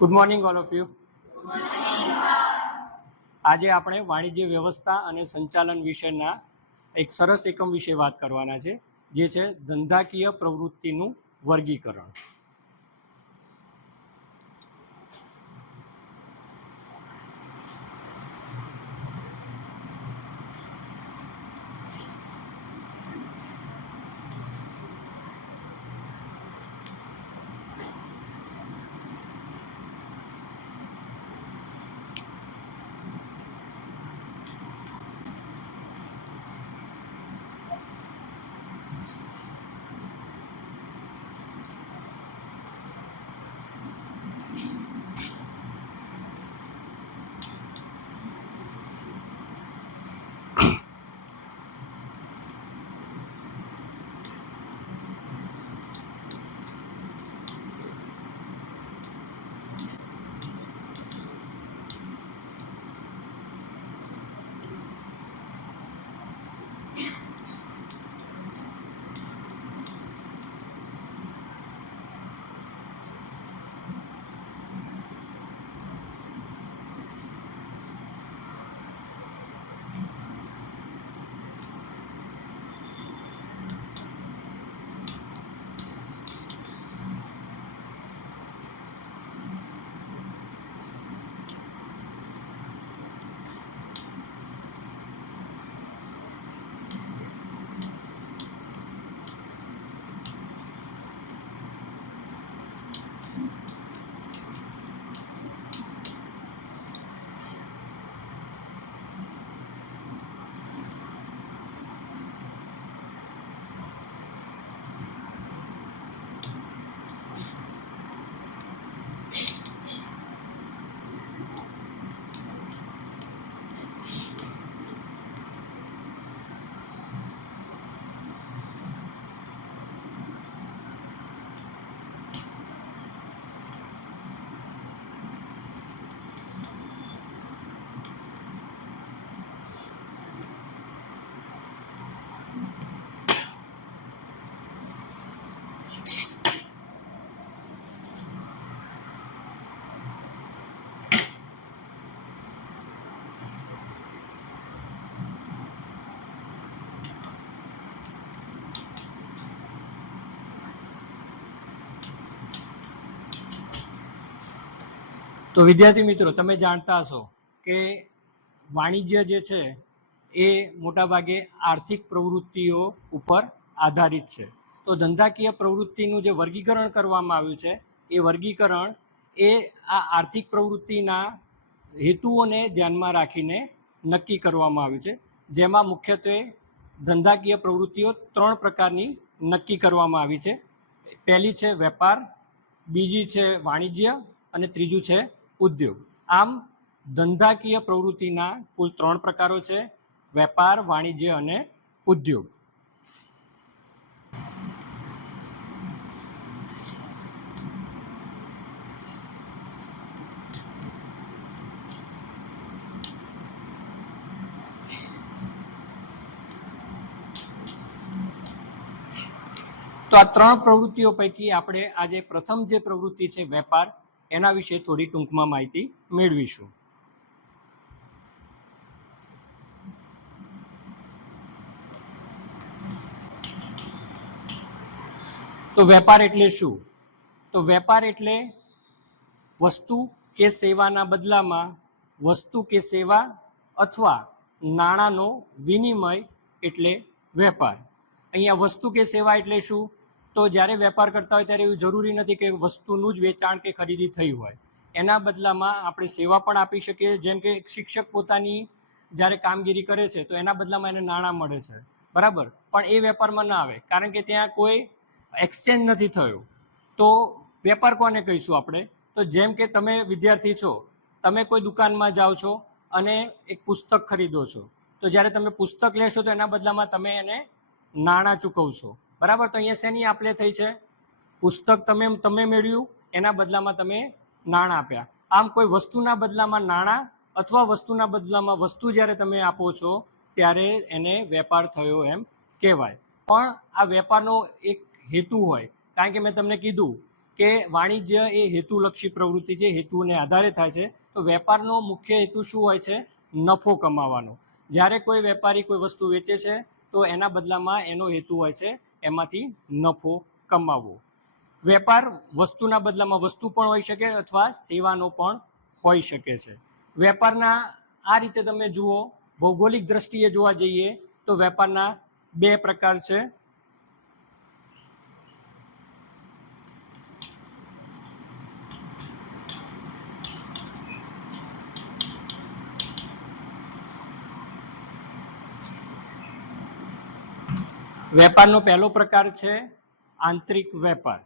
Good morning all of you. આજે આપણે વાણિજ્ય વ્યવસ્થા અને સંચાલન વિશેના એક સરસ એકમ વિશે વાત કરવાના છે, જે છે ધંધાકીય પ્રવૃત્તિનું વર્ગીકરણ. તો વિદ્યાર્થી મિત્રો, તમે જાણતા હશો કે વાણિજ્ય જે છે એ મોટાભાગે આર્થિક પ્રવૃત્તિઓ ઉપર આધારિત છે. તો ધંધાકીય પ્રવૃત્તિનું જે વર્ગીકરણ કરવામાં આવ્યું છે, એ વર્ગીકરણ એ આ આર્થિક પ્રવૃત્તિના હેતુઓને ધ્યાનમાં રાખીને નક્કી કરવામાં આવ્યું છે, જેમાં મુખ્યત્વે ધંધાકીય પ્રવૃત્તિઓ 3 પ્રકારની નક્કી કરવામાં આવી છે. પહેલી છે વેપાર, બીજી છે વાણિજ્ય અને ત્રીજું છે ઉદ્યોગ. આમ ધંધાકીય પ્રવૃત્તિના કુલ 3 પ્રકારો છે: વેપાર, વાણિજ્ય અને ઉદ્યોગ. તો આ 3 પ્રવૃત્તિઓ પૈકી આપણે આજે પ્રથમ જે પ્રવૃત્તિ છે વેપાર, એના વિશે થોડી ટૂંકમાં માહિતી મેળવીશું. તો વેપાર એટલે શું? તો વેપાર એટલે વસ્તુ કે સેવાના બદલામાં વસ્તુ કે સેવા અથવા નાણાંનો વિનિમય એટલે વેપાર. અહીંયા વસ્તુ કે સેવા એટલે શું? તો જ્યારે વેપાર કરતા હોય ત્યારે એવું જરૂરી નથી કે વસ્તુનું જ વેચાણ કે ખરીદી થઈ હોય. એના બદલામાં આપણે સેવા પણ આપી શકીએ. જેમ કે શિક્ષક પોતાની જ્યારે કામગીરી કરે છે તો એના બદલામાં એને નાણાં મળે છે, બરાબર, પણ એ વેપારમાં ના આવે, કારણ કે ત્યાં કોઈ એક્સચેન્જ નથી થયો. તો વેપાર કોને કહીશું આપણે? તો જેમ કે તમે વિદ્યાર્થી છો, તમે કોઈ દુકાનમાં જાઓ છો અને એક પુસ્તક ખરીદો છો. તો જ્યારે તમે પુસ્તક લેશો તો એના બદલામાં તમે એને નાણાં ચૂકવશો, બરાબર. તો અહીંયા શેની આપ લે થઈ છે? પુસ્તક તમે મેળવ્યું, એના બદલામાં તમે નાણાં આપ્યા. આમ કોઈ વસ્તુના બદલામાં નાણાં અથવા વસ્તુના બદલામાં વસ્તુ જ્યારે તમે આપો છો ત્યારે એને વેપાર થયો એમ કહેવાય. પણ આ વેપારનો એક હેતુ હોય, કારણ કે મેં તમને કીધું કે વાણિજ્ય એ હેતુલક્ષી પ્રવૃત્તિ છે, હેતુને આધારે થાય છે. તો વેપારનો મુખ્ય હેતુ શું હોય છે? નફો કમાવાનો. જ્યારે કોઈ વેપારી કોઈ વસ્તુ વેચે છે તો એના બદલામાં એનો હેતુ હોય છે એમાંથી નફો કમાવવો. વેપાર વસ્તુના બદલામાં વસ્તુ પણ હોઈ શકે અથવા સેવાનો પણ હોઈ શકે છે. વેપારના આ રીતે તમે જુઓ, ભૌગોલિક દ્રષ્ટિએ જોવા જઈએ તો વેપારના બે પ્રકાર છે. વેપારનો પહેલો પ્રકાર છે આંતરિક વેપાર.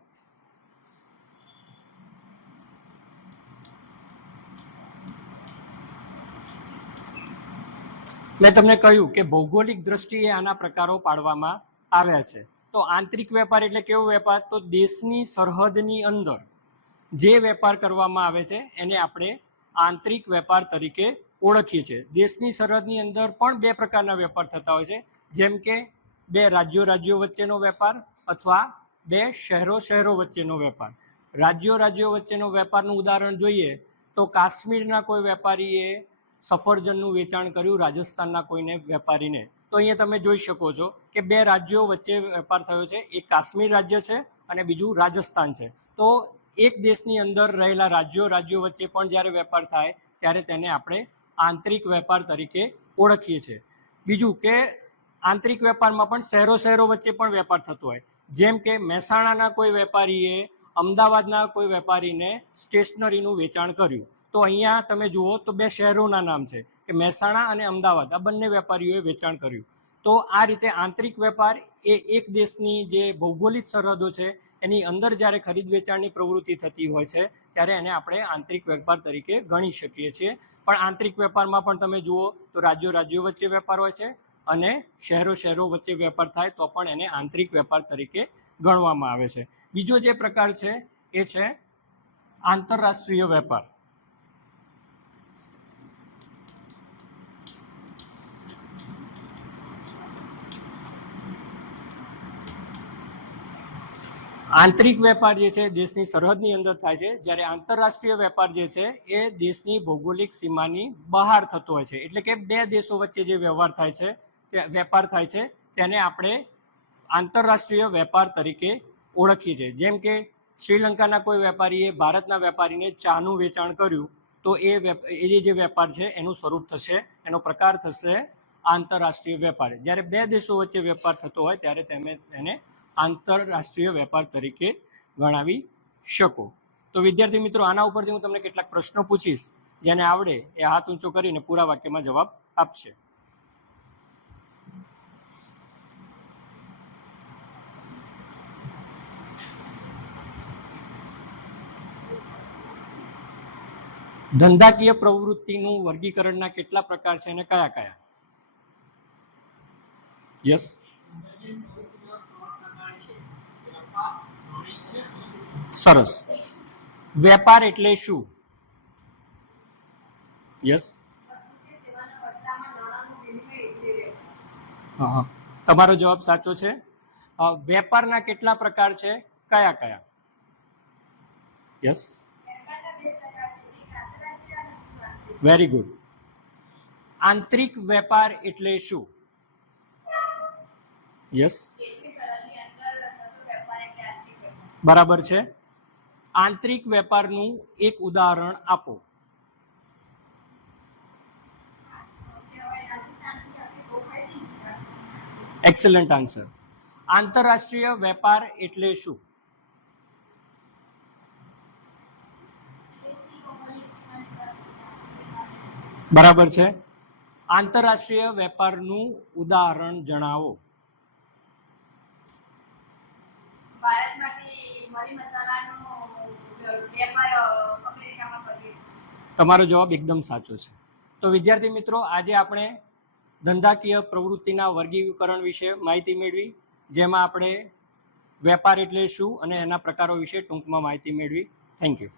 મેં તમને કહ્યું કે ભૌગોલિક દ્રષ્ટિએ આના પ્રકારો પાડવામાં આવ્યા છે. તો આંતરિક વેપાર એટલે કેવો વેપાર? તો દેશની સરહદની અંદર જે વેપાર કરવામાં આવે છે એને આપણે આંતરિક વેપાર તરીકે ઓળખીએ છીએ. દેશની સરહદની અંદર પણ બે પ્રકારના વેપાર થતા હોય છે, જેમ કે બે રાજ્યો વચ્ચેનો વેપાર અથવા બે શહેરો વચ્ચેનો વેપાર. રાજ્યો વચ્ચેનો વેપારનું ઉદાહરણ જોઈએ તો કાશ્મીરના કોઈ વેપારીએ સફરજનનું વેચાણ કર્યું રાજસ્થાનના કોઈને વેપારીને. તો અહીંયા તમે જોઈ શકો છો કે બે રાજ્યો વચ્ચે વેપાર થયો છે. એક કાશ્મીર રાજ્ય છે અને બીજું રાજસ્થાન છે. તો એક દેશની અંદર રહેલા રાજ્યો વચ્ચે પણ જ્યારે વેપાર થાય ત્યારે તેને આપણે આંતરિક વેપાર તરીકે ઓળખીએ છીએ. બીજું કે આંતરિક વેપારમાં પણ શહેરો વચ્ચે પણ વેપાર થતો હોય, જેમ કે મહેસાણાના કોઈ વેપારીએ અમદાવાદના કોઈ વેપારીને સ્ટેશનરીનું વેચાણ કર્યું. તો અહીંયા તમે જુઓ તો બે શહેરોના નામ છે કે મહેસાણા અને અમદાવાદ, આ બંને વેપારીઓએ વેચાણ કર્યું. તો આ રીતે આંતરિક વેપાર એ એક દેશની જે ભૌગોલિક સરહદો છે એની અંદર જ્યારે ખરીદ વેચાણની પ્રવૃત્તિ થતી હોય છે ત્યારે એને આપણે આંતરિક વેપાર તરીકે ગણી શકીએ છીએ. પણ આંતરિક વેપારમાં પણ તમે જુઓ તો રાજ્યો વચ્ચે વેપાર હોય છે અને શહેરો વચ્ચે વેપાર થાય તો પણ એને આંતરિક વેપાર તરીકે ગણવામાં આવે છે. બીજો જે પ્રકાર છે એ છે આંતરરાષ્ટ્રીય વેપાર. આંતરિક વેપાર જે છે દેશની સરહદની અંદર થાય છે, જ્યારે આંતરરાષ્ટ્રીય વેપાર જે છે એ દેશની ભૌગોલિક સીમાની બહાર થતો હોય છે. એટલે કે બે દેશો વચ્ચે જે વેપાર થાય છે તેને આપણે આંતરરાષ્ટ્રીય વેપાર તરીકે ઓળખીએ છીએ. જેમ કે શ્રીલંકાના કોઈ વેપારીએ ભારતના વેપારીને ચાનું વેચાણ કર્યું તો એ જે વેપાર છે એનું સ્વરૂપ થશે, એનો પ્રકાર થશે આંતરરાષ્ટ્રીય વેપાર. જ્યારે બે દેશો વચ્ચે વેપાર થતો હોય ત્યારે તમે એને આંતરરાષ્ટ્રીય વેપાર તરીકે ગણાવી શકો. તો વિદ્યાર્થી મિત્રો, આના ઉપરથી હું તમને કેટલાક પ્રશ્નો પૂછીશ, જેને આવડે એ હાથ ઊંચો કરીને પૂરા વાક્યમાં જવાબ આપશે. ધંધાકીય પ્રવૃત્તિનું વર્ગીકરણના કેટલા પ્રકાર છે અને કયા કયા? યસ. સરસ. વેપાર એટલે શું? યસ. તમારો જવાબ સાચો છે. વેપારના કેટલા પ્રકાર છે, કયા કયા? યસ. Very good. આંતરિક વેપાર એટલે શું? યસ. બરાબર છે. આંતરિક વેપારનું એક ઉદાહરણ આપો. Excellent answer. આંતરરાષ્ટ્રીય વેપાર એટલે શું? બરાબર છે. આંતરરાષ્ટ્રીય વેપારનું ઉદાહરણ જણાવો. તમારો જવાબ એકદમ સાચો છે. તો વિદ્યાર્થી મિત્રો, આજે આપણે ધંધાકીય પ્રવૃત્તિના વર્ગીકરણ વિશે માહિતી મેળવી, જેમાં આપણે વેપાર એટલે શું અને એના પ્રકારો વિશે ટૂંકમાં માહિતી મેળવી. Thank you.